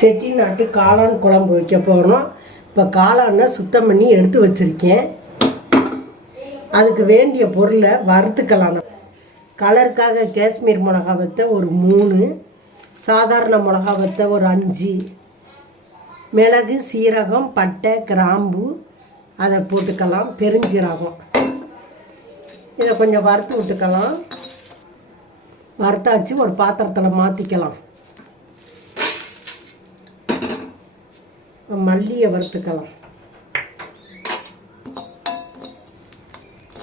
செட்டிநாட்டு காளான் குழம்பு வைக்க போகிறோம் இப்போ காளானை சுத்தம் பண்ணி எடுத்து வச்சுருக்கேன். அதுக்கு வேண்டிய பொருளை வறுத்துக்கலாம். கலருக்காக காஷ்மீர் மிளகா வத்த ஒரு மூணு சாதாரண மிளகா வத்த ஒரு அஞ்சு மிளகு சீரகம் பட்டை கிராம்பு அதை போட்டுக்கலாம் பெருஞ்சீரகம். இதை கொஞ்சம் வறுத்து விட்டுக்கலாம். வறுத்தாச்சு ஒரு பாத்திரத்தில் மாற்றிக்கலாம் மல்லியை வறுத்துக்கலாம்.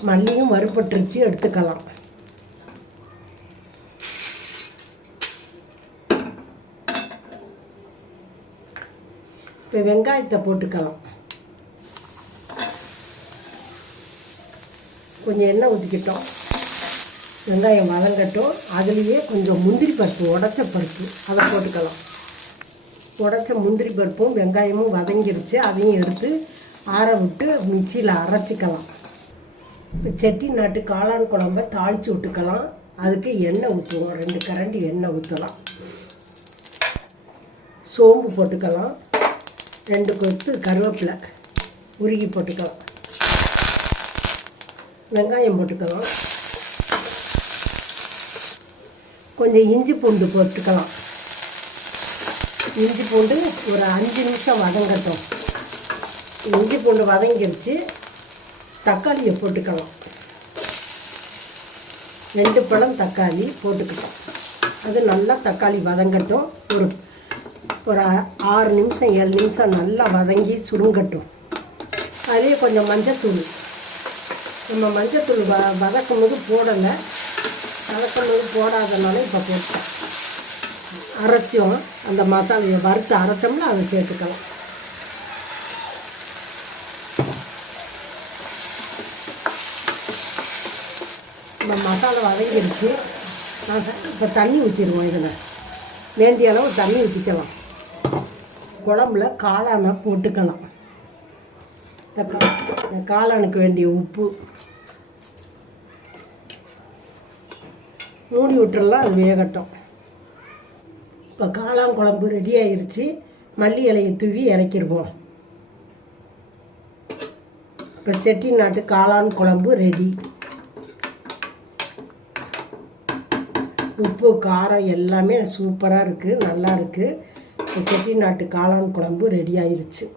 மல்லியும் வறுபட்டுருச்சு எடுத்துக்கலாம். இப்போ வெங்காயத்தை போட்டுக்கலாம். கொஞ்சம் எண்ணெய் ஊற்றிக்கிட்டோம் வெங்காயம் வதங்கட்டும். அதுலேயே கொஞ்சம் முந்திரி பருப்பு உடச்ச பருப்பு அதை போட்டுக்கலாம். உடச்ச முந்திரி பருப்பும் வெங்காயமும் வதங்கிருச்சு. அதையும் எடுத்து ஆற விட்டு மிக்சியில் அரைச்சிக்கலாம். இப்போ செட்டி நாட்டு காளான் குழம்ப தாளித்து விட்டுக்கலாம். அதுக்கு எண்ணெய் ஊற்றுவோம் ரெண்டு கரண்டி எண்ணெய் ஊற்றலாம் சோம்பு போட்டுக்கலாம். ரெண்டு கொத்து கருவேப்பிலை உருகி போட்டுக்கலாம். வெங்காயம் போட்டுக்கலாம். கொஞ்சம் இஞ்சி பூண்டு போட்டுக்கலாம். இஞ்சி பூண்டு ஒரு அஞ்சு நிமிஷம் வதங்கட்டும். இஞ்சி பூண்டு வதங்கிருச்சு. தக்காளியை போட்டுக்கலாம். ரெண்டு பழம் தக்காளி போட்டுக்கிட்டோம் அது நல்லா தக்காளி வதங்கட்டும். ஒரு ஒரு ஆறு நிமிஷம் ஏழு நிமிஷம் நல்லா வதங்கி சுருங்கட்டும். அதே கொஞ்சம் மஞ்சத்தூள். நம்ம மஞ்சத்தூள் வ வதக்கும் போது போடலை. வதக்கும் போது போடாதனால இப்போ போட்டோம் அரைச்சும். அந்த மசாலையை வறுத்து அரைச்சோம்னா அதை சேர்த்துக்கலாம். நம்ம மசாலா வதங்கிடுச்சு இப்போ தண்ணி ஊற்றிடுவோம் இதில். வேண்டிய அளவு தண்ணி ஊற்றிக்கலாம் குழம்புல காளானை போட்டுக்கலாம். காளானுக்கு வேண்டிய உப்பு. மூடி விட்டுறலாம் அது வேகட்டும். இப்போ காளான் குழம்பு ரெடி ஆயிடுச்சு மல்லி இலையை தூவி இறக்கிடுவோம் இப்போ செட்டிநாட்டு காளான் குழம்பு ரெடி உப்பு காரம் எல்லாமே சூப்பராக இருக்குது நல்லா இருக்குது இப்போ செட்டிநாட்டு காளான் குழம்பு ரெடி ஆயிடுச்சு